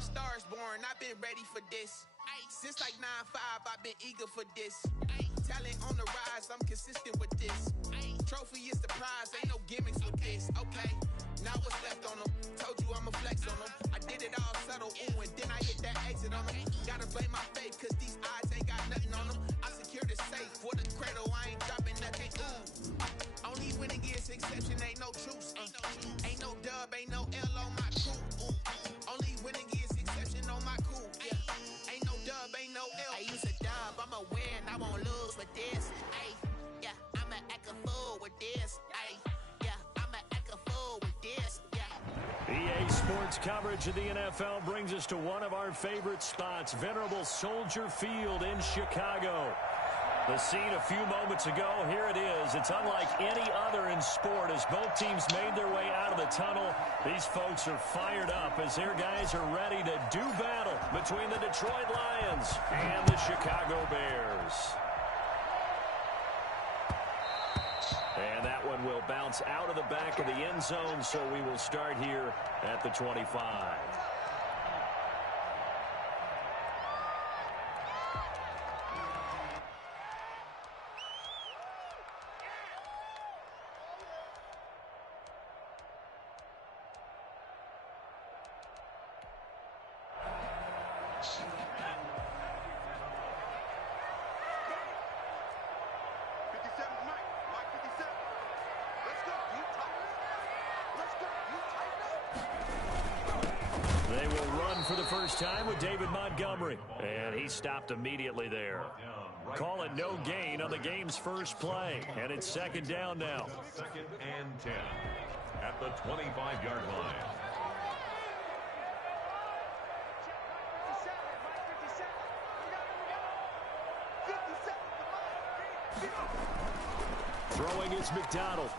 Stars born, I've been ready for this. Since like 9-5, I've been eager for this. Talent on the rise, I'm consistent with this. Trophy is the prize, ain't no gimmicks with this. Okay, now what's left on them? Told you I'ma flex on them. I did it all subtle, ooh, and then I hit that exit on them. Gotta blame my faith, cause these eyes ain't got nothing on them. I secured the safe for the cradle, I ain't dropping nothing, ooh. Only winning is exception, ain't no truce. Ain't no dub, ain't no L on my crew. Ooh. Only winning is exception on my crew. Yeah. Ain't no dub, ain't no L. I use a dub, I'ma win, I won't lose with this. Ay, yeah, I'ma act a fool with this. Ay, yeah, I'ma act a fool with this. Yeah. EA Sports coverage of the NFL brings us to one of our favorite spots, venerable Soldier Field in Chicago. The scene a few moments ago, here it is. It's unlike any other in sport as both teams made their way out of the tunnel. These folks are fired up as their guys are ready to do battle between the Detroit Lions and the Chicago Bears. And that one will bounce out of the back of the end zone, so we will start here at the 25. They will run for the first time with David Montgomery. And he stopped immediately there. Call it no gain on the game's first play. And it's second down now. Second and 10 at the 25-yard line. Throwing is McDonald.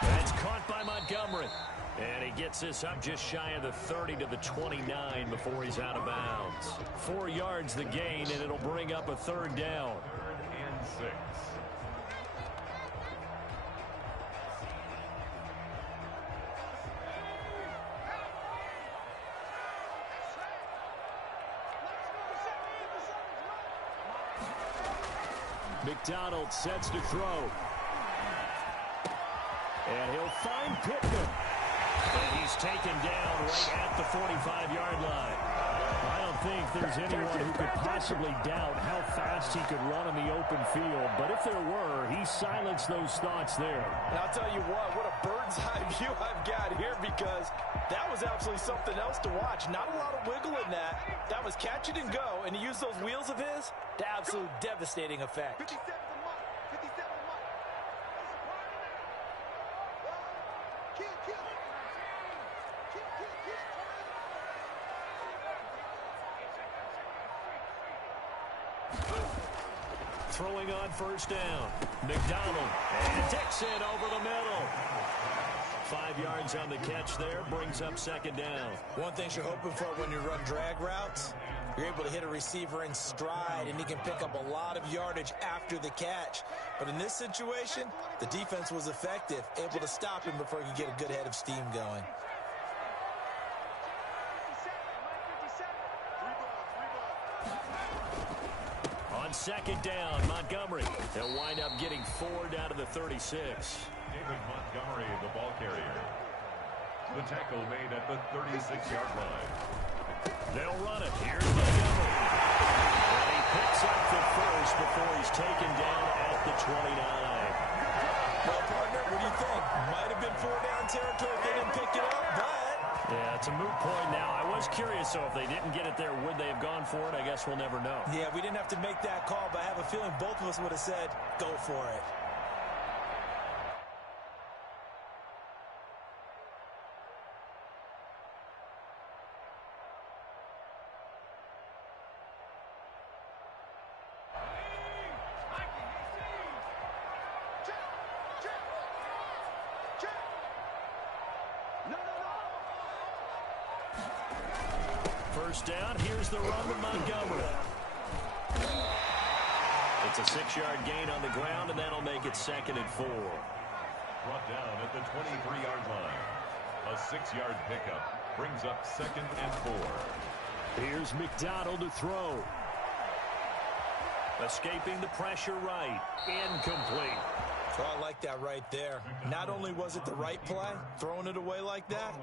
That's caught by Montgomery. And he gets this up just shy of the 30 to the 29 before he's out of bounds. 4 yards the gain, and it'll bring up a third down. 3rd and 6. McDonald sets to throw. And he'll find Pittman. And he's taken down right at the 45-yard line. I don't think there's anyone who could possibly doubt how fast he could run in the open field. But if there were, he silenced those thoughts there. And I'll tell you what a bird's eye view I've got here, because that was absolutely something else to watch. Not a lot of wiggle in that. That was catch it and go, and he used those wheels of his to absolute devastating effect. Throwing on first down. McDonald and Dixon over the middle. 5 yards on the catch there, brings up second down. One thing you're hoping for when you run drag routes, you're able to hit a receiver in stride, and he can pick up a lot of yardage after the catch. But in this situation, the defense was effective, able to stop him before he could get a good head of steam going. On second down, Montgomery. They'll wind up getting 4 down to the 36. David Montgomery, the ball carrier. The tackle made at the 36-yard line. They'll run it. Here's Montgomery. And he picks up the first before he's taken down at the 29. Well, partner, what do you think? Might have been 4-down territory if they didn't pick it up, but... Yeah, it's a moot point now. I was curious, so if they didn't get it there, would they have gone for it? I guess we'll never know. Yeah, we didn't have to make that call, but I have a feeling both of us would have said, go for it. First down, here's the run with Montgomery. The It's a 6-yard gain on the ground, and that'll make it 2nd and 4. Brought down at the 23-yard line. A 6-yard pickup brings up 2nd and 4. Here's McDonald to throw. Escaping the pressure right. Incomplete. Oh, I like that right there. Not only was it the right play, throwing it away like that,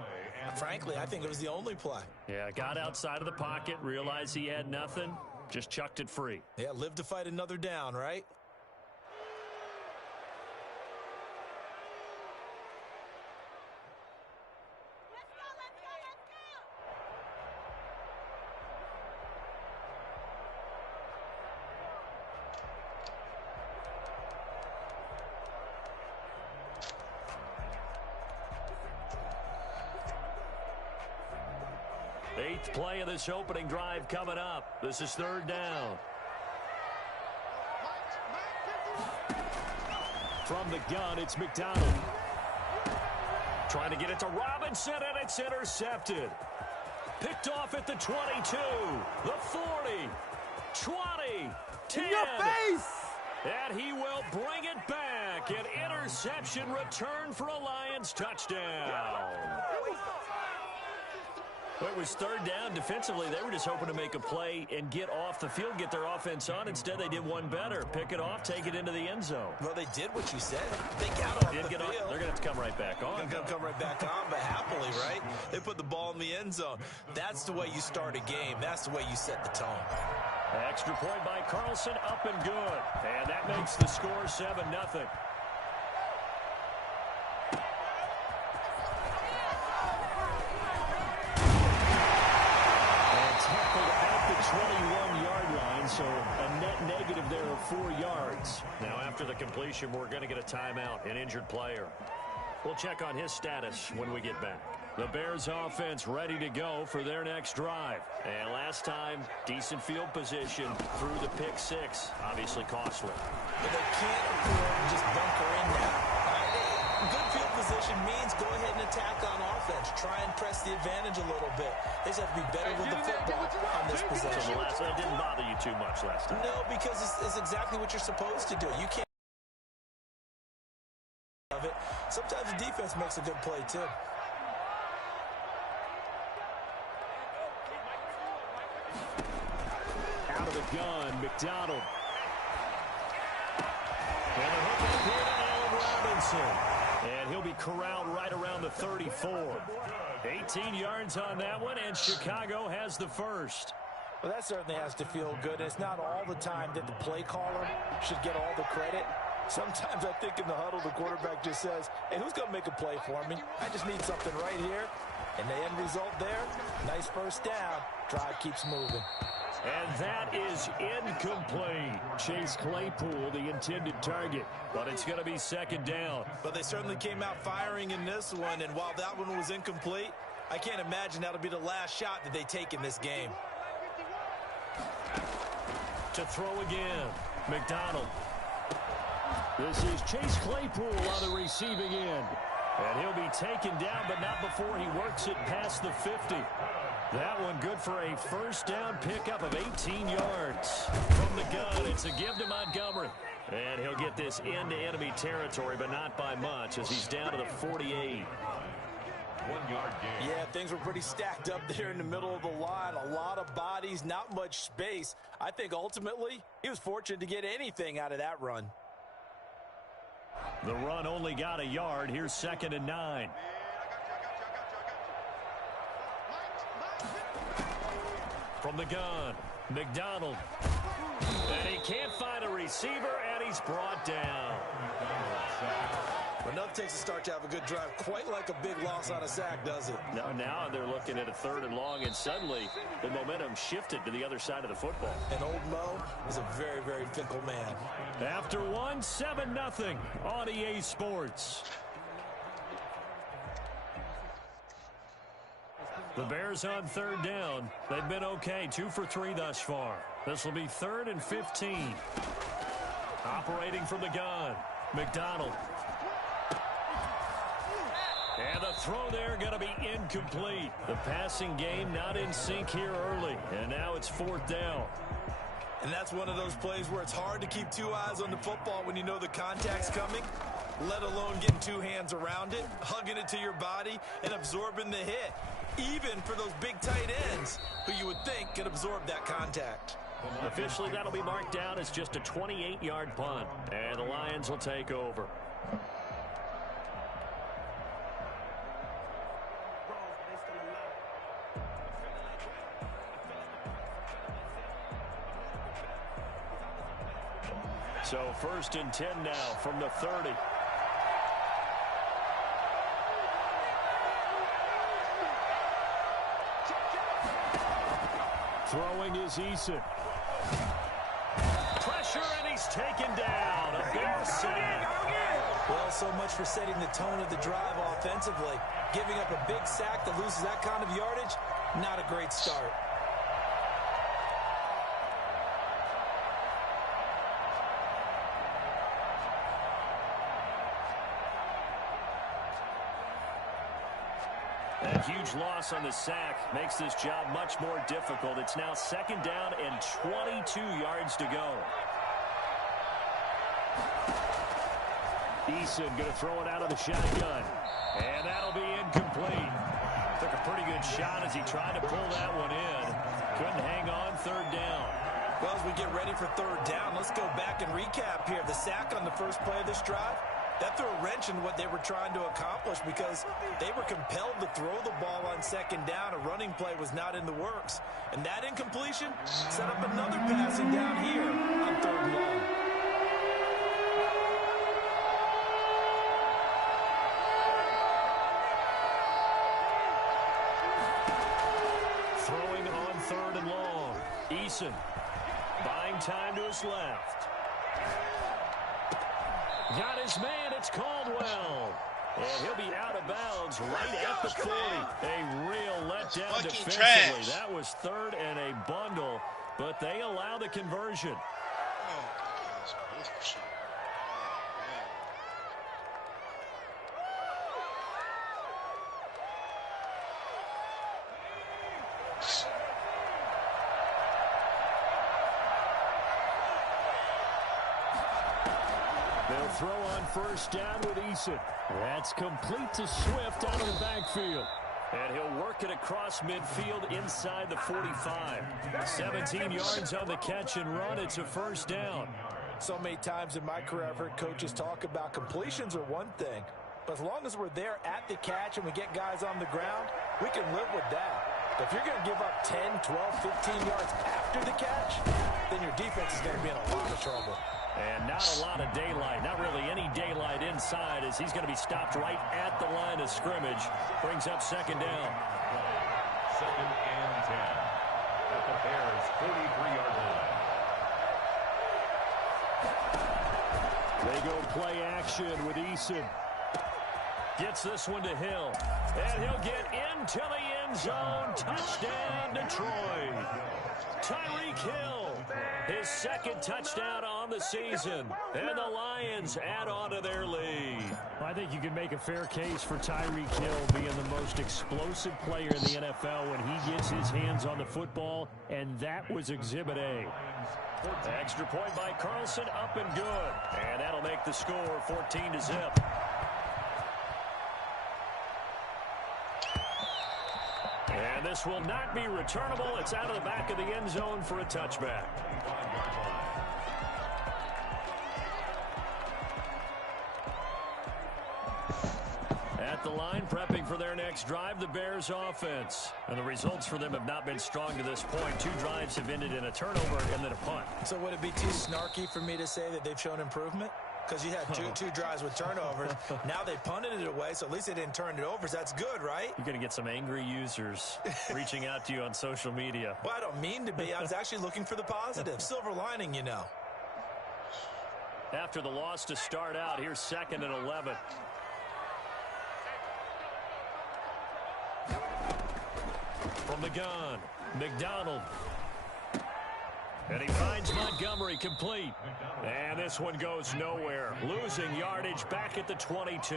frankly, I think it was the only play. Yeah, got outside of the pocket, realized he had nothing, just chucked it free. Yeah, live to fight another down, right? Eighth play of this opening drive coming up. This is 3rd down. From the gun, it's McDonald. Trying to get it to Robinson, and it's intercepted. Picked off at the 22, the 40, 20, 10. In your face! And he will bring it back. An interception return for a Lions touchdown. It was 3rd down. Defensively, they were just hoping to make a play and get off the field, get their offense on. Instead, they did one better. Pick it off, take it into the end zone. Well, they did what you said. They got off the field. They're going to have to come right back on. They're going to come right back on, but happily, right? They put the ball in the end zone. That's the way you start a game. That's the way you set the tone. Extra point by Carlson, up and good. And that makes the score 7-0. Tackled at the 21-yard line, so a net negative there of 4 yards. Now, after the completion, we're going to get a timeout, an injured player. We'll check on his status when we get back. The Bears offense ready to go for their next drive. And last time, decent field position through the pick 6. Obviously costly. But they can't afford to just bunker in now. Good field position means go ahead and attack on offense. Try and press the advantage a little bit. They just have to be better with the football on this possession. So that didn't bother you too much last time. No, because it's exactly what you're supposed to do. You can't of it. Sometimes the defense makes a good play too. Out of the gun, McDonald. And a hook up here to Allen Robinson. And he'll be corralled right around the 34. 18 yards on that one, and Chicago has the first. Well, that certainly has to feel good. It's not all the time that the play caller should get all the credit. Sometimes I think in the huddle, the quarterback just says, hey, who's going to make a play for me? I just need something right here. And the end result there, nice first down. Drive keeps moving. And that is incomplete. Chase Claypool, the intended target. But it's going to be 2nd down. But they certainly came out firing in this one. And while that one was incomplete, I can't imagine that'll be the last shot that they take in this game. To throw again, McDonald. This is Chase Claypool on the receiving end. And he'll be taken down, but not before he works it past the 50. That one good for a first down pickup of 18 yards. From the gun, it's a give to Montgomery. And he'll get this into enemy territory, but not by much as he's down to the 48. 1-yard gain. Yeah, things were pretty stacked up there in the middle of the line. A lot of bodies, not much space. I think ultimately he was fortunate to get anything out of that run. The run only got a yard. Here's 2nd and 9. From the gun, McDonald. And he can't find a receiver, and he's brought down. But nothing takes a start to have a good drive, quite like a big loss on a sack, does it? Now they're looking at a 3rd and long, and suddenly the momentum shifted to the other side of the football. And old Mo is a very, very fickle man. After 7-0 on EA Sports. The Bears on 3rd down. They've been okay, 2 for 3 thus far. This will be 3rd and 15. Operating from the gun, McDonald. And the throw there going to be incomplete. The passing game not in sync here early. And now it's 4th down. And that's one of those plays where it's hard to keep two eyes on the football when you know the contact's coming, let alone getting two hands around it, hugging it to your body, and absorbing the hit, even for those big tight ends who you would think could absorb that contact. Officially, that'll be marked down as just a 28-yard punt, and the Lions will take over. So 1st and 10 now from the 30. Throwing is Eason. Pressure, and he's taken down. A big sack. Well, so much for setting the tone of the drive offensively. Giving up a big sack that loses that kind of yardage, not a great start. A huge loss on the sack makes this job much more difficult. It's now 2nd down and 22 yards to go. Eason going to throw it out of the shotgun. And that'll be incomplete. Took a pretty good shot as he tried to pull that one in. Couldn't hang on 3rd down. Well, as we get ready for 3rd down, let's go back and recap here. The sack on the first play of this drive, that threw a wrench in what they were trying to accomplish because they were compelled to throw the ball on 2nd down. A running play was not in the works. And that incompletion set up another passing down here on 3rd and long. Throwing on 3rd and long. Eason buying time to his left. Got his man, it's Caldwell. And he'll be out of bounds right at the 40. A real letdown defensively. Trash. That was 3rd and a bundle, but they allow the conversion. They'll throw on 1st down with Eason. That's complete to Swift out of the backfield. And he'll work it across midfield inside the 45. 17 yards on the catch and run. It's a 1st down. So many times in my career, I've heard coaches talk about completions are one thing. But as long as we're there at the catch and we get guys on the ground, we can live with that. But if you're going to give up 10, 12, 15 yards after the catch, then your defense is going to be in a lot of trouble. And not a lot of daylight, not really any daylight inside as he's going to be stopped right at the line of scrimmage. Brings up 2nd down. 2nd and 10 at the Bears' 43-yard line. They go play action with Eason. Gets this one to Hill. And he'll get into the end zone. Touchdown, Detroit. Tyreek Hill, his 2nd touchdown on the season. And the Lions add on to their lead. I think you can make a fair case for Tyreek Hill being the most explosive player in the NFL when he gets his hands on the football, and that was Exhibit A. Extra point by Carlson, up and good. And that'll make the score 14-0. And this will not be returnable. It's out of the back of the end zone for a touchback. At the line, prepping for their next drive, the Bears offense. And the results for them have not been strong to this point. 2 drives have ended in a turnover and then a punt. So would it be too snarky for me to say that they've shown improvement? Because you had two drives with turnovers. Now they punted it away, so at least they didn't turn it over. So that's good, right? You're going to get some angry users reaching out to you on social media. Well, I don't mean to be. I was actually looking for the positive. Silver lining, you know. After the loss to start out, here's 2nd and 11. From the gun, McDonald. And he finds Montgomery complete. And this one goes nowhere. Losing yardage back at the 22.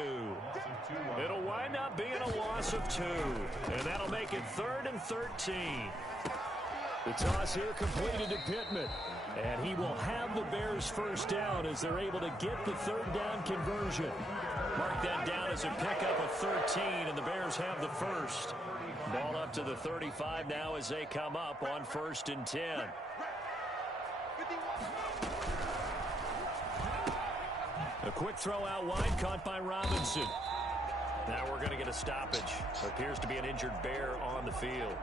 It'll wind up being a loss of 2. And that'll make it 3rd and 13. The toss here completed to Pittman. And he will have the Bears first down as they're able to get the third down conversion. Mark that down as a pickup of 13, and the Bears have the first. Ball up to the 35 now as they come up on 1st and 10. A quick throw out wide, caught by Robinson. Now we're going to get a stoppage. Appears to be an injured Bear on the field.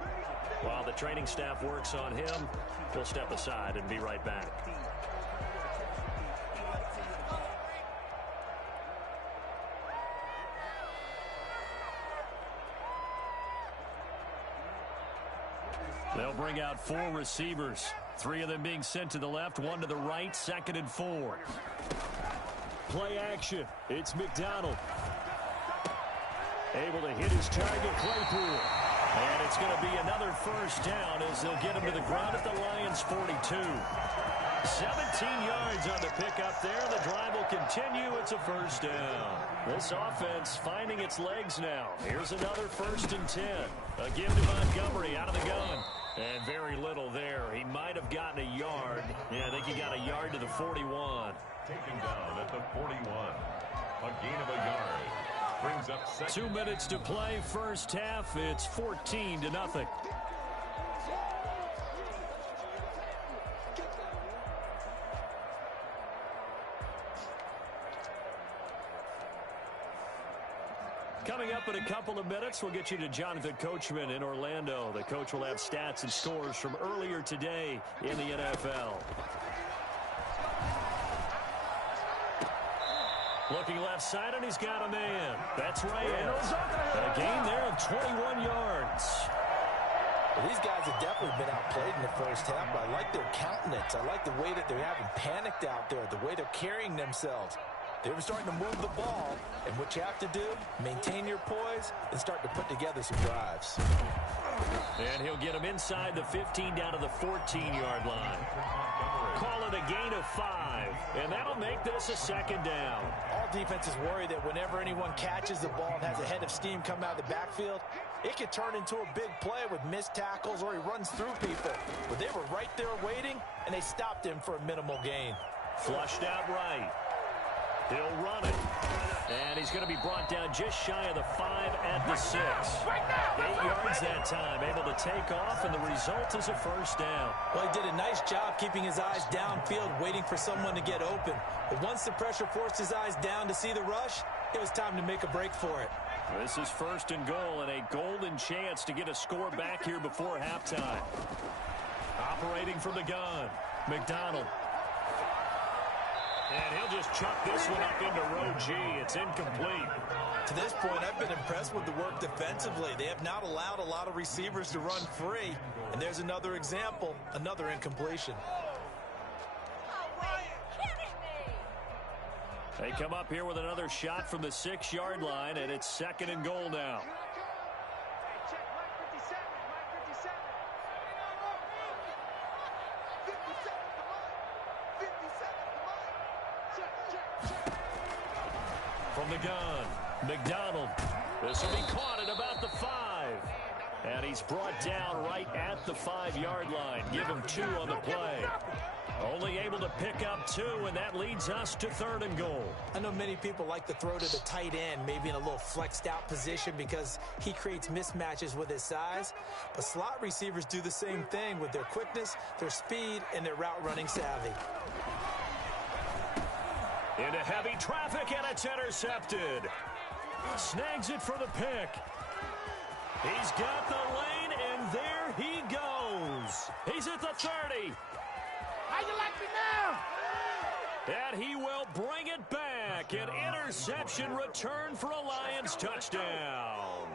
While the training staff works on him, we'll step aside and be right back. They'll bring out 4 receivers. 3 of them being sent to the left, 1 to the right, 2nd and 4. Play action. It's McDonald. Able to hit his target, Claypool. And it's going to be another first down as they'll get him to the ground at the Lions' 42. 17 yards on the pickup there. The drive will continue. It's a first down. This offense finding its legs now. Here's another 1st and 10. A give to Montgomery out of the gun. And very little there. He might have gotten a yard. Yeah, I think he got a yard to the 41. Taken down at the 41. A gain of a yard. Brings up 2 minutes to play. First half. It's 14-0. Coming up in a couple of minutes, we'll get you to Jonathan Coachman in Orlando. The coach will have stats and scores from earlier today in the NFL. Looking left side, and he's got a man. That's Reyes. A gain there of 21 yards. Well, these guys have definitely been outplayed in the first half, but I like their countenance. I like the way that they're having panicked out there, the way they're carrying themselves. They were starting to move the ball, and what you have to do, maintain your poise and start to put together some drives. And he'll get him inside the 15 down to the 14-yard line. Call it a gain of 5, and that'll make this a 2nd down. All defenses worry that whenever anyone catches the ball and has a head of steam come out of the backfield, it could turn into a big play with missed tackles or he runs through people. But they were right there waiting, and they stopped him for a minimal gain. Flushed out right. He'll run it. And he's going to be brought down just shy of the 5 at the 6. 8 yards that time, able to take off, and the result is a first down. Well, he did a nice job keeping his eyes downfield, waiting for someone to get open. But once the pressure forced his eyes down to see the rush, it was time to make a break for it. This is 1st and goal, and a golden chance to get a score back here before halftime. Operating from the gun, McDonald. And he'll just chuck this one up into row G. It's incomplete. To this point, I've been impressed with the work defensively. They have not allowed a lot of receivers to run free. And there's another example, another incompletion. They come up here with another shot from the 6-yard line, and it's 2nd and goal now. From the gun, McDonald. This will be caught at about the 5. And he's brought down right at the 5-yard line. Give him 2 on the play. Only able to pick up 2, and that leads us to 3rd and goal. I know many people like to throw to the tight end, maybe in a little flexed out position because he creates mismatches with his size. But slot receivers do the same thing with their quickness, their speed, and their route running savvy. Into heavy traffic, and it's intercepted. Snags it for the pick. He's got the lane, and there he goes. He's at the 30. How you like me now? And he will bring it back. An interception return for a Lions touchdown.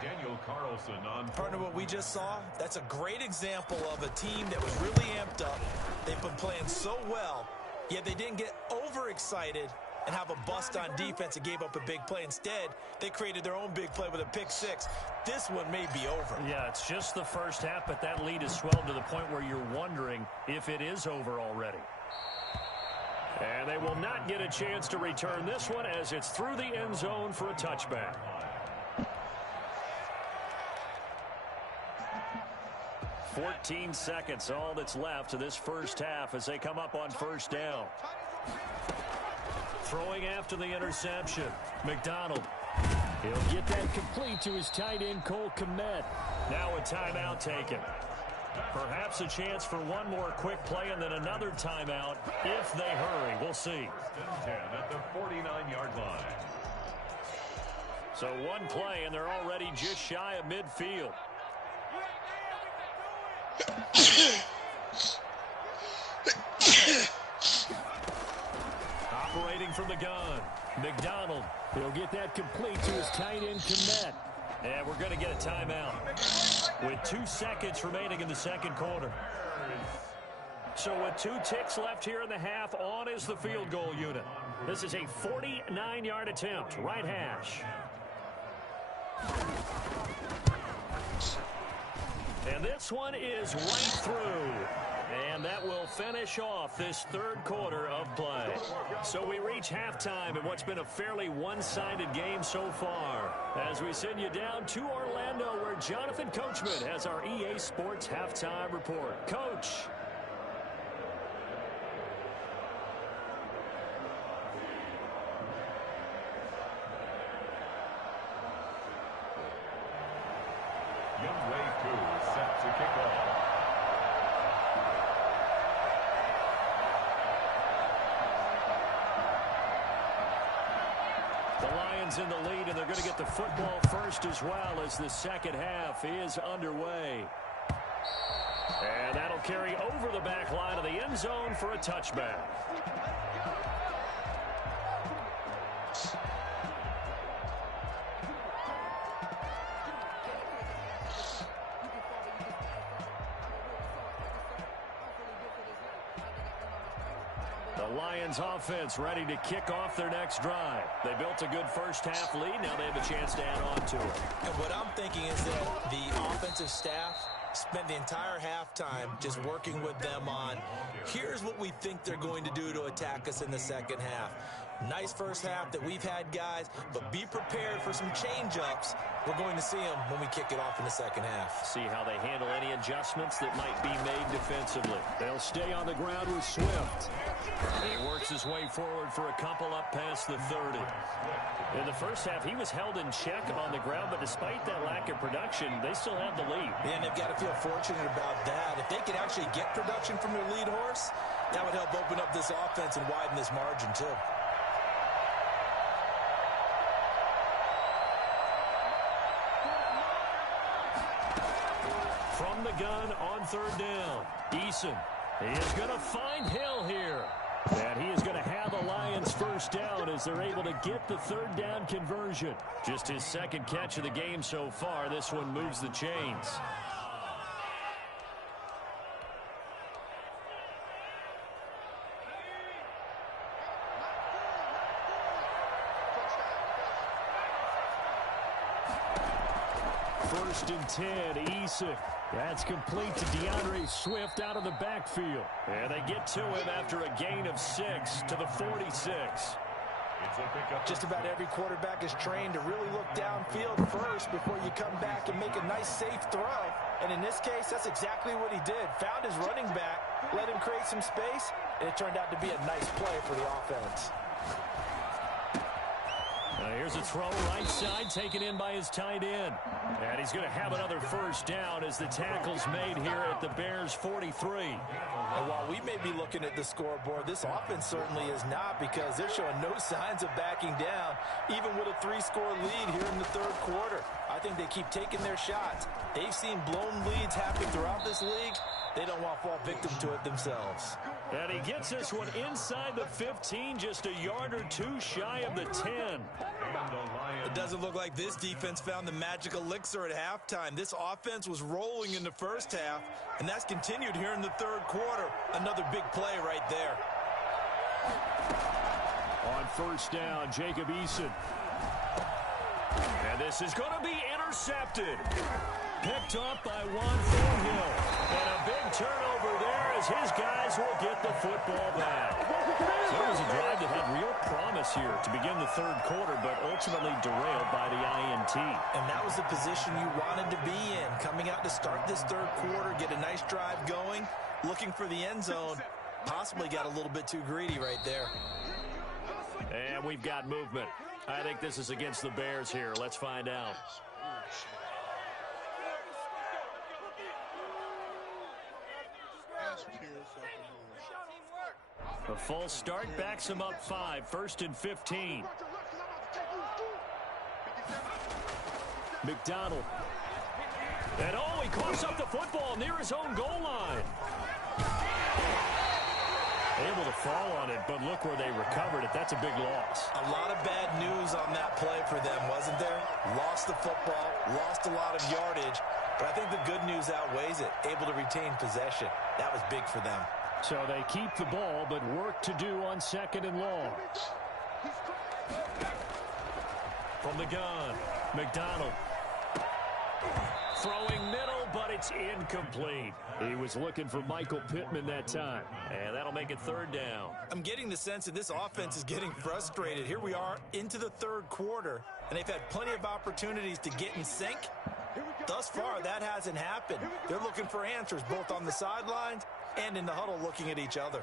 Daniel Carlson on Partner, what we just saw, that's a great example of a team that was really amped up. They've been playing so well, yet they didn't get overexcited and have a bust on defense and gave up a big play. Instead, they created their own big play with a pick 6. This one may be over. Yeah, it's just the first half, but that lead has swelled to the point where you're wondering if it is over already. And they will not get a chance to return this one as it's through the end zone for a touchback. 14 seconds, all that's left of this first half as they come up on first down. Throwing after the interception, McDonald. He'll get that complete to his tight end, Cole Kmet. Now a timeout taken. Perhaps a chance for one more quick play and then another timeout if they hurry. We'll see. 10 at the 49-yard line. So one play, and they're already just shy of midfield. Operating from the gun, McDonald. He'll get that complete to his tight end, Kmet. And we're going to get a timeout with 2 seconds remaining in the second quarter. So with 2 ticks left here in the half, on is the field goal unit. This is a 49-yard attempt, right hash. And this one is right through. And that will finish off this third quarter of play. So we reach halftime in what's been a fairly one-sided game so far. As we send you down to Orlando, where Jonathan Coachman has our EA Sports Halftime Report. Coach. Young Wave 2 is set to kick off. The Lions in the lead, and they're going to get the football first as well as the second half is underway. And that'll carry over the back line of the end zone for a touchback. The Lions offense ready to kick off their next drive. They built a good first half lead. Now they have a chance to add on to it. And what I'm thinking is that the offensive staff spent the entire halftime just working with them on, here's what we think they're going to do to attack us in the second half. Nice first half that we've had, guys, but be prepared for some change-ups. We're going to see them when we kick it off in the second half. See how they handle any adjustments that might be made defensively. They'll stay on the ground with Swift. He works his way forward for a couple up past the 30. In the first half, he was held in check on the ground, but despite that lack of production, they still have the lead. And they've got to feel fortunate about that. If they could actually get production from their lead horse, that would help open up this offense and widen this margin, too. From the gun on third down, Eason is going to find Hill here. And he is going to have the Lions first down as they're able to get the third down conversion. Just his second catch of the game so far. This one moves the chains. First and 10, Eason. That's complete to DeAndre Swift out of the backfield. And they get to him after a gain of 6 to the 46. Just about every quarterback is trained to really look downfield first before you come back and make a nice, safe throw. And in this case, that's exactly what he did. Found his running back, let him create some space, and it turned out to be a nice play for the offense. Here's a throw right side taken in by his tight end. And he's going to have another first down as the tackle's made here at the Bears 43. And while we may be looking at the scoreboard, this offense certainly is not, because they're showing no signs of backing down, even with a 3-score lead here in the third quarter. I think they keep taking their shots. They've seen blown leads happen throughout this league. They don't want to fall victim to it themselves. And he gets this one inside the 15, just a yard or two shy of the 10. It doesn't look like this defense found the magic elixir at halftime. This offense was rolling in the first half, and that's continued here in the third quarter. Another big play right there. On first down, Jacob Eason. And this is going to be intercepted. Picked up by Juan Thornhill. And a big turnover there as his guys will get the football back. So it was a drive that had real promise offense here to begin the third quarter, but ultimately derailed by the INT. And that was the position you wanted to be in. Coming out to start this third quarter, get a nice drive going, looking for the end zone. Possibly got a little bit too greedy right there. And we've got movement. I think this is against the Bears here. Let's find out. A false start backs him up 5, 1st and 15. McDonald. And he coughs up the football near his own goal line. Able to fall on it, but look where they recovered it. That's a big loss. A lot of bad news on that play for them, wasn't there? Lost the football, lost a lot of yardage, but I think the good news outweighs it. Able to retain possession. That was big for them. So they keep the ball, but work to do on 2nd and long. From the gun, McDonald. Throwing middle, but it's incomplete. He was looking for Michael Pittman that time, and that'll make it 3rd down. I'm getting the sense that this offense is getting frustrated. Here we are into the third quarter, and they've had plenty of opportunities to get in sync. Thus far, that hasn't happened. They're looking for answers both on the sidelines and in the huddle looking at each other.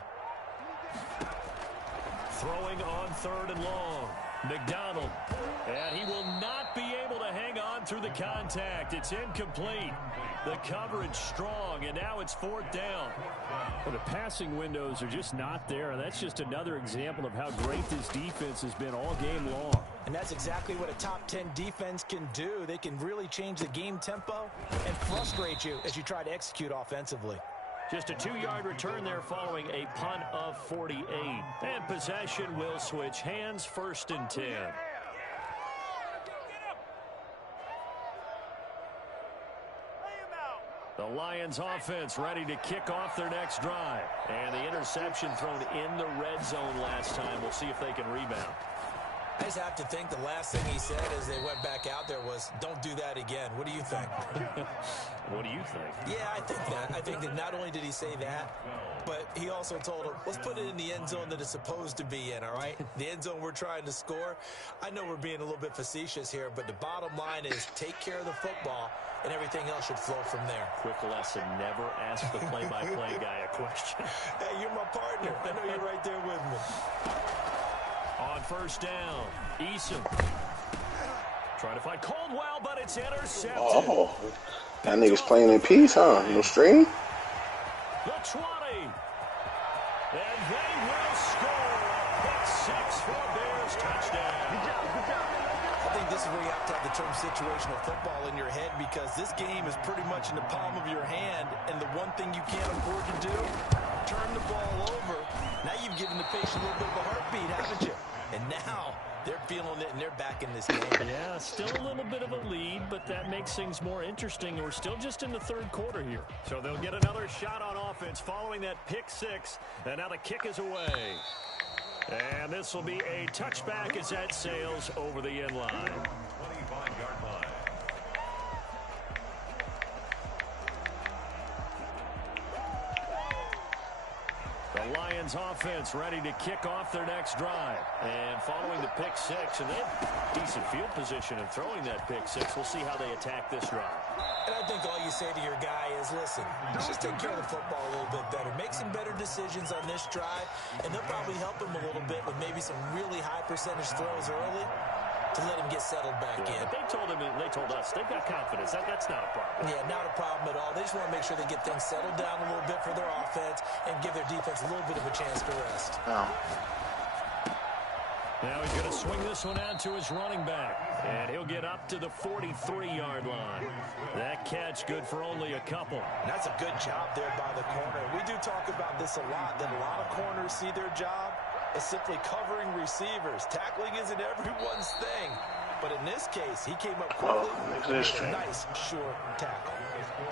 Throwing on 3rd and long. McDonald. And he will not be able to hang on through the contact. It's incomplete. The coverage strong, and now it's 4th down. Well, the passing windows are just not there, and that's just another example of how great this defense has been all game long. And that's exactly what a top 10 defense can do. They can really change the game tempo and frustrate you as you try to execute offensively. Just a 2-yard return there following a punt of 48. And possession will switch hands, 1st and 10. The Lions offense ready to kick off their next drive. And the interception thrown in the red zone last time. We'll see if they can rebound. I just have to think the last thing he said as they went back out there was, don't do that again. What do you think? What do you think? Yeah, I think that. I think that not only did he say that, but he also told him, let's put it in the end zone that it's supposed to be in, all right? The end zone we're trying to score. I know we're being a little bit facetious here, but the bottom line is take care of the football, and everything else should flow from there. Quick lesson, never ask the play-by-play guy a question. Hey, you're my partner. I know you're right there with me. On 1st down, Eason trying to find Caldwell, but it's intercepted. Oh, that nigga's playing in peace, huh? No stream? The 20. And they will score. Pick 6 for Bears touchdown. I think this is where you have to have the term situational football in your head, because this game is pretty much in the palm of your hand, and the one thing you can't afford to do, turn the ball over. Now you've given the patient a little bit of a heartbeat, haven't you? And now they're feeling it, and they're back in this game. Yeah, still a little bit of a lead, but that makes things more interesting. We're still just in the third quarter here. So they'll get another shot on offense following that pick 6. And now the kick is away. And this will be a touchback as that sails over the end line. 25-yard line. The Lions offense ready to kick off their next drive. And following the pick 6, and they have decent field position in throwing that pick 6. We'll see how they attack this drive. And I think all you say to your guy is, listen, just take care of the football a little bit better. Make some better decisions on this drive, and they'll probably help him a little bit with maybe some really high percentage throws early to let him get settled back in. But they told us they've got confidence. That's not a problem. Yeah, not a problem at all. They just want to make sure they get things settled down a little bit for their offense and give their defense a little bit of a chance to rest. Oh. Now he's going to swing this one out to his running back. And he'll get up to the 43-yard line. That catch good for only a couple. And that's a good job there by the corner. We do talk about this a lot, that a lot of corners see their job as simply covering receivers. Tackling isn't everyone's thing. But in this case, he came up quickly with a nice, short tackle.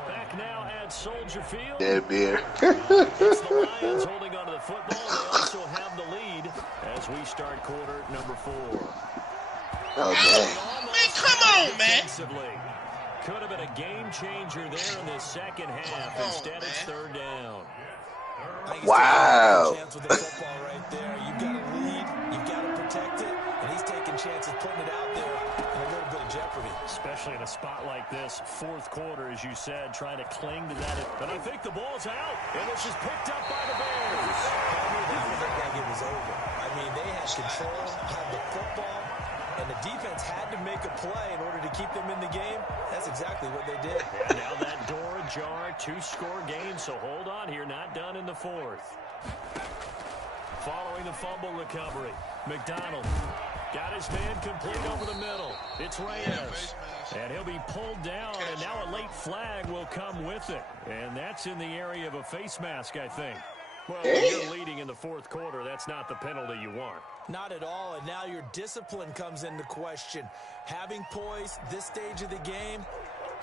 Back now at Soldier Field. Dead beer. It's the Lions holding onto the football. They also have the lead as we start quarter number 4. Oh, dang. Man, come on, man. Could have been a game changer there in the second half. Instead, it's third down. Wow. Chance with the football right there. You've got to lead. You've got to protect it. putting it out there in a little bit of jeopardy. Especially in a spot like this, fourth quarter, as you said, trying to cling to that. But I think the ball's out, and this is picked up by the Bears. That looked like it was over. I mean, they had control, had the football, and the defense had to make a play in order to keep them in the game. That's exactly what they did. And now that door ajar, 2-score game, so hold on here, not done in the fourth. Following the fumble recovery, McDonald got his man complete over the middle. It's Reyes, and he'll be pulled down, and now a late flag will come with it. And that's in the area of a face mask, I think. Well, when you're leading in the fourth quarter, that's not the penalty you want. Not at all, and now your discipline comes into question. Having poise this stage of the game,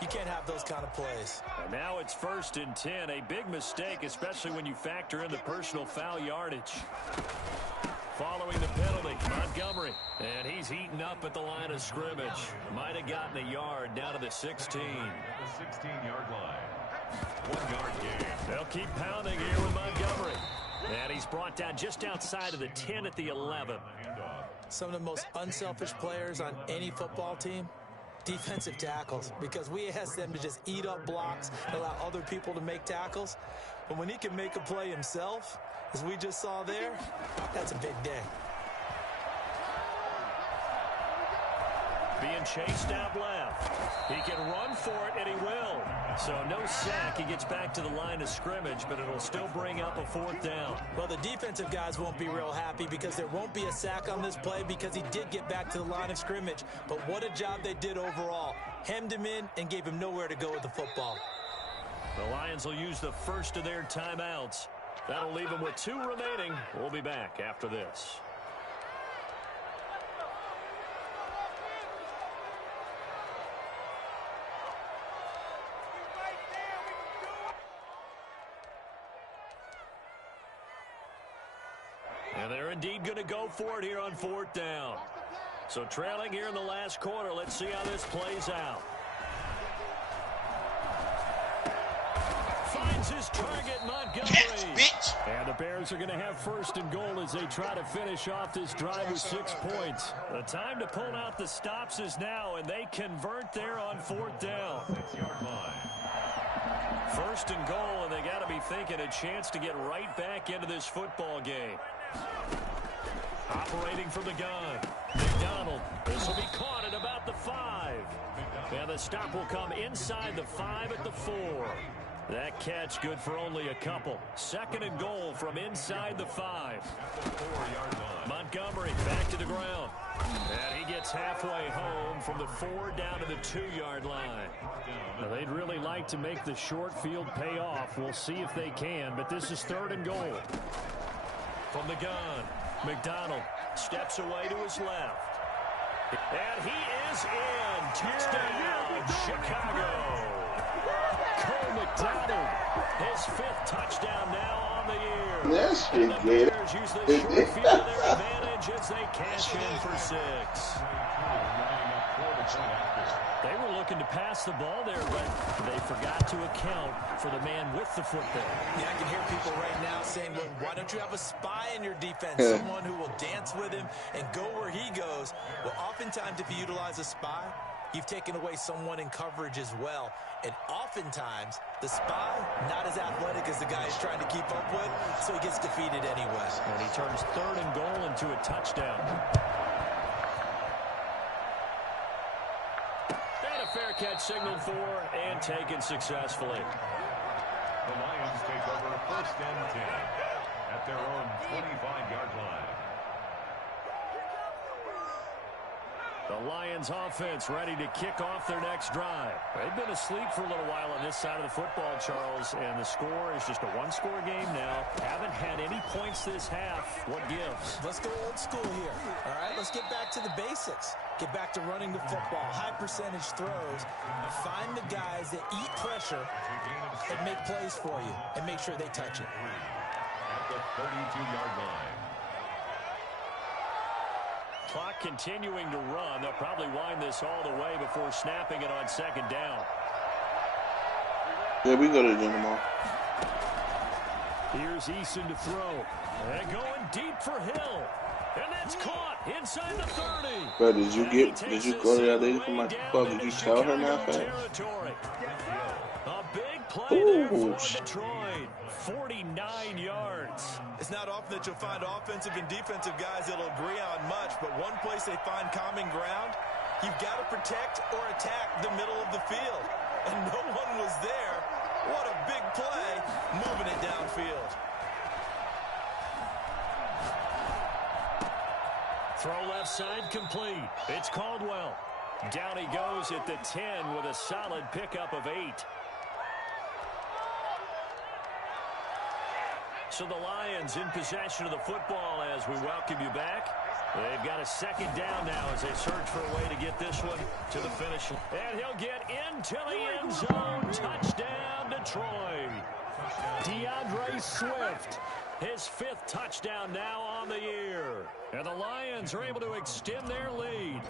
you can't have those kind of plays. And now it's 1st and 10, a big mistake, especially when you factor in the personal foul yardage. Following the penalty, Montgomery, and he's eaten up at the line of scrimmage. Might have gotten a yard down to the 16. The 16-yard line. 1-yard gain. They'll keep pounding here with Montgomery. And he's brought down just outside of the 10 at the 11. Some of the most unselfish players on any football team, defensive tackles, because we ask them to just eat up blocks and allow other people to make tackles. But when he can make a play himself, as we just saw there, that's a big day. Being chased out left. He can run for it, and he will. So no sack. He gets back to the line of scrimmage, but it'll still bring up a 4th down. Well, the defensive guys won't be real happy because there won't be a sack on this play because he did get back to the line of scrimmage. But what a job they did overall. Hemmed him in and gave him nowhere to go with the football. The Lions will use the first of their timeouts. That'll leave them with 2 remaining. We'll be back after this. And they're indeed going to go for it here on 4th down. So trailing here in the last quarter, let's see how this plays out. Finds his target, Montgomery. Catch, bitch. And the Bears are going to have 1st and goal as they try to finish off this drive with 6 points. The time to pull out the stops is now, and they convert there on 4th down. 6-yard line. 1st and goal, and they got to be thinking a chance to get right back into this football game. Operating from the gun, McDonald. This will be caught at about the 5. And the stop will come inside the 5 at the 4. That catch good for only a couple. 2nd and goal from inside the 5. Montgomery back to the ground. And he gets halfway home from the 4 down to the 2-yard line. Now, they'd really like to make the short field pay off. We'll see if they can, but this is 3rd and goal. From the gun, McDonald steps away to his left. And he is in. Touchdown, Chicago. Cole McDonald, his 5th touchdown now on the year. Yes, and the Bears use the short field to their advantage as they cash in for 6. They were looking to pass the ball there, but they forgot to account for the man with the football. Yeah, I can hear people right now saying, well, why don't you have a spy in your defense, someone who will dance with him and go where he goes? Well, oftentimes if you utilize a spy, you've taken away someone in coverage as well. And oftentimes, the spy, not as athletic as the guy he's trying to keep up with, so he gets defeated anyway. And he turns 3rd and goal into a touchdown. And a fair catch signaled for and taken successfully. The Lions take over 1st and 10 at their own 25-yard line. The Lions offense ready to kick off their next drive. They've been asleep for a little while on this side of the football, Charles, and the score is just a 1-score game now. Haven't had any points this half. What gives? Let's go old school here. All right, let's get back to the basics. Get back to running the football, high percentage throws. Find the guys that eat pressure and make plays for you and make sure they touch it. At the 32-yard line. Clock continuing to run. They'll probably wind this all the way before snapping it on 2nd down. Yeah, we go to the gym tomorrow. Here's Eason to throw. And going deep for Hill. And that's caught. Inside the 30. Bro, did you go to that lady from my club? Did you tell her not that? A big play there for Detroit. 49 yards. It's not often that you'll find offensive and defensive guys that'll agree on much, but one place they find common ground, you've got to protect or attack the middle of the field. And no one was there. What a big play, moving it downfield. Throw left side complete. It's Caldwell. Down he goes at the 10 with a solid pickup of 8. So the Lions in possession of the football as we welcome you back. They've got a second down now as they search for a way to get this one to the finish. And he'll get into the end zone. Touchdown, Detroit. DeAndre Swift. His 5th touchdown now on the year. And the Lions are able to extend their lead.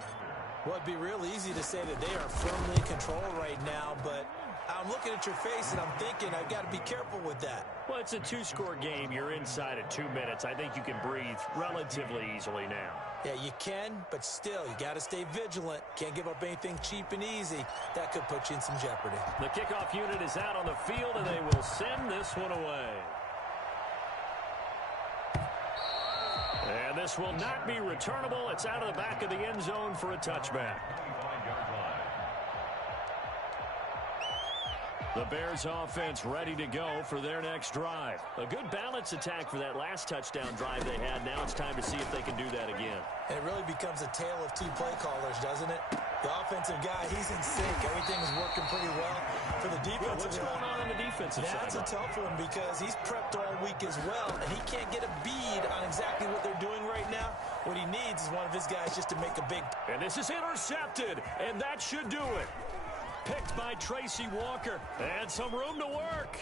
Well, it'd be real easy to say that they are firmly in control right now, but I'm looking at your face and I'm thinking I've got to be careful with that. Well, it's a 2-score game. You're inside of 2 minutes. I think you can breathe relatively easily now. Yeah, you can, but still, you got to stay vigilant. Can't give up anything cheap and easy. That could put you in some jeopardy. The kickoff unit is out on the field, and they will send this one away. And this will not be returnable. It's out of the back of the end zone for a touchback. The Bears offense ready to go for their next drive. A good balance attack for that last touchdown drive they had. Now it's time to see if they can do that again. And it really becomes a tale of 2 play callers, doesn't it? The offensive guy, he's in sync. Everything is working pretty well. For the defensive What's going on the defensive side? That's a tough one because he's prepped all week as well, and he can't get a bead on exactly what they're doing right now. What he needs is one of his guys just to make a big... And this is intercepted, and that should do it. Picked by Tracy Walker. And some room to work.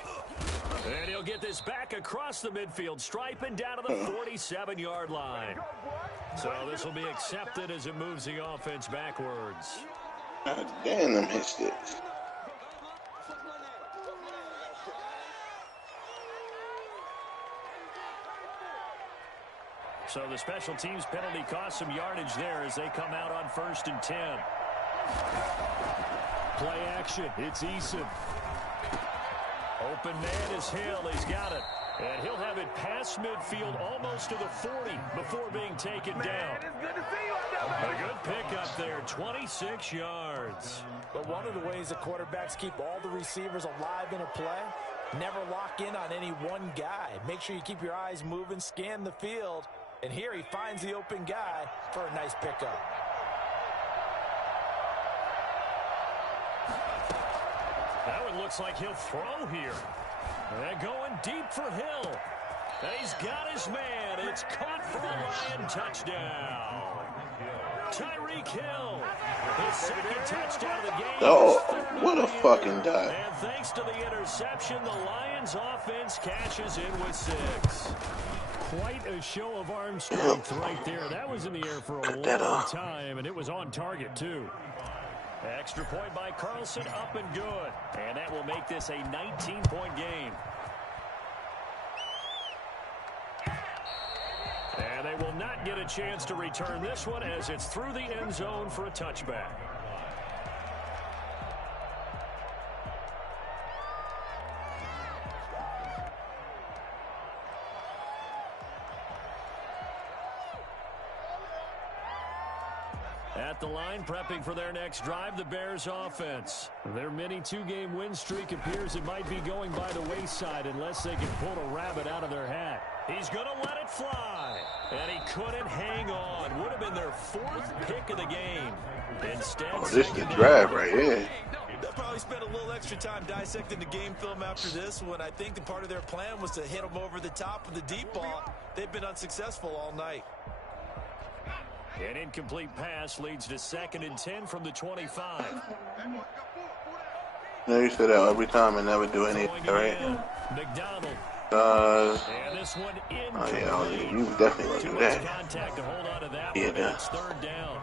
And he'll get this back across the midfield stripe and down to the 47-yard line. So this will be accepted as it moves the offense backwards. God damn, them hit sticks. So the special teams penalty cost some yardage there as they come out on 1st and 10. Play action. It's Eason. Open man is Hill. He's got it. And he'll have it past midfield almost to the 40 before being taken down. A good pickup there, 26 yards. But one of the ways the quarterbacks keep all the receivers alive in a play, never lock in on any one guy. Make sure you keep your eyes moving, scan the field. And here he finds the open guy for a nice pickup. That one looks like he'll throw here. They're going deep for Hill. And he's got his man. It's caught for a Lion touchdown. Tyreek Hill. His second touchdown of the game. Oh, what a fucking dive. And thanks to the interception, the Lions offense cashes in with 6. Quite a show of arm strength right there. That was in the air for a long time, and it was on target, too. Extra point by Carlson, up and good. And that will make this a 19-point game. And they will not get a chance to return this one as it's through the end zone for a touchback. At the line, prepping for their next drive, the Bears offense. Their mini 2-game win streak appears it might be going by the wayside unless they can pull a rabbit out of their hat. He's going to let it fly. And he couldn't hang on. Would have been their 4th pick of the game. Instead, this is the drive right here. They'll probably spend a little extra time dissecting the game film after this one. I think the part of their plan was to hit them over the top with the deep ball. They've been unsuccessful all night. An incomplete pass leads to 2nd and 10 from the 25. No, you say that every time and never do anything, right? McDonald. And this one you definitely want to do that. Contact to hold on to that yeah, one. It's 3rd down.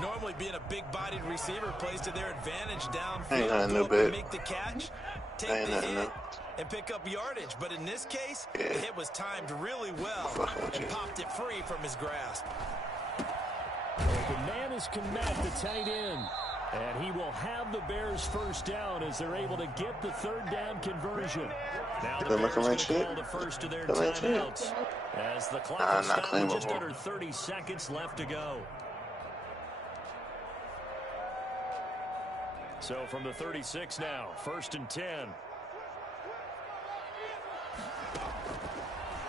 Normally being a big-bodied receiver plays to their advantage downfield. Ain't nothing no bit. Make the catch, take Ain't the nothing hit, no. and pick up yardage. But in this case, yeah. the hit was timed really well and popped it free from his grasp. Man is Kmet, the tight end. And he will have the Bears first down as they're able to get the third down conversion. Now the Bears going to call the first of their timeouts as the clock is stopped with just under 30 seconds left to go. So from the 36 now, 1st and 10.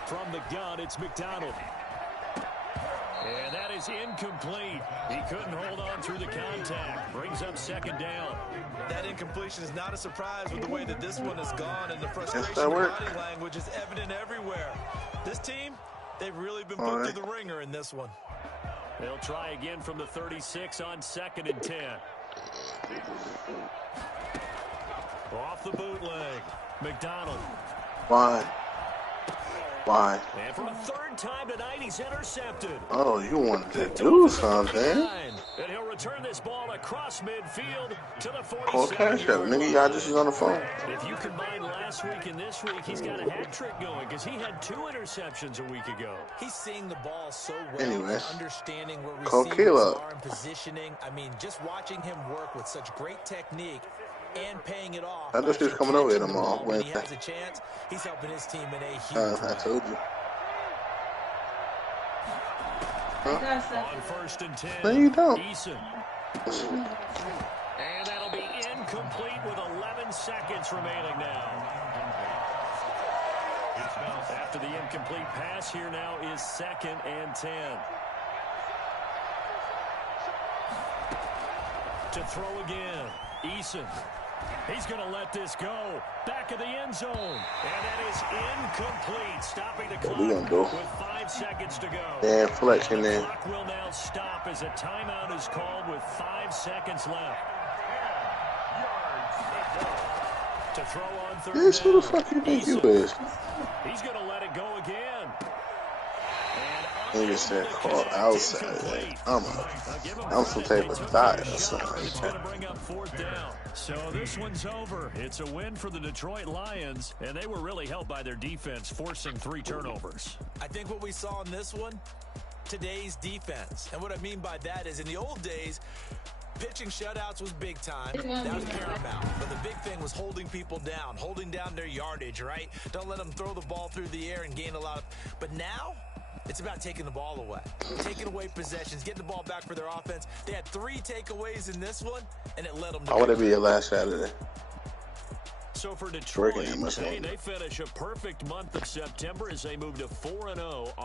From the gun, it's McDonald. And that is incomplete. He couldn't hold on through the contact. Brings up 2nd down. That incompletion is not a surprise with the way that this one has gone, and the frustration in body language is evident everywhere. This team, they've really been put through the ringer in this one. They'll try again from the 36 on 2nd and 10. Off the bootleg. McDonald. Why? And for a 3rd time tonight, he's intercepted. Oh, you wanted to do something. And he'll return this ball across midfield to the 47. Call cash up. Nigga, y'all just was on the phone. If you combine last week and this week, he's got a hat trick going because he had 2 interceptions a week ago. He's seeing the ball so well, understanding where receivers are and positioning. I mean, just watching him work with such great technique and paying it off. I thought she was coming over here tomorrow. When he has a chance, he's helping his team in a huge way. I told you. On 1st and 10. No, you don't. Eason. And that'll be incomplete with 11 seconds remaining now. After the incomplete pass, here now is 2nd and 10. To throw again. Eason. He's going to let this go. Back of the end zone. And that is incomplete. Stopping the clock with 5 seconds to go. Damn, flex in there. The clock will now stop as a timeout is called with 5 seconds left. To throw on 3rd Yes, who the fuck you think you is? He's going to let it go again. Nigga said call outside. I'm some type of thigh or something like that. Bring up 4th down. So this one's over. It's a win for the Detroit Lions, and they were really helped by their defense, forcing 3 turnovers. I think what we saw in this one, today's defense. And what I mean by that is in the old days, pitching shutouts was big time. That was paramount. But the big thing was holding people down, holding down their yardage, right? Don't let them throw the ball through the air and gain a lot of... But now... it's about taking the ball away, taking away possessions, getting the ball back for their offense. They had 3 takeaways in this one, and it led them to... How would it be your last Saturday? So for Detroit, they finish a perfect month of September as they move to 4-0.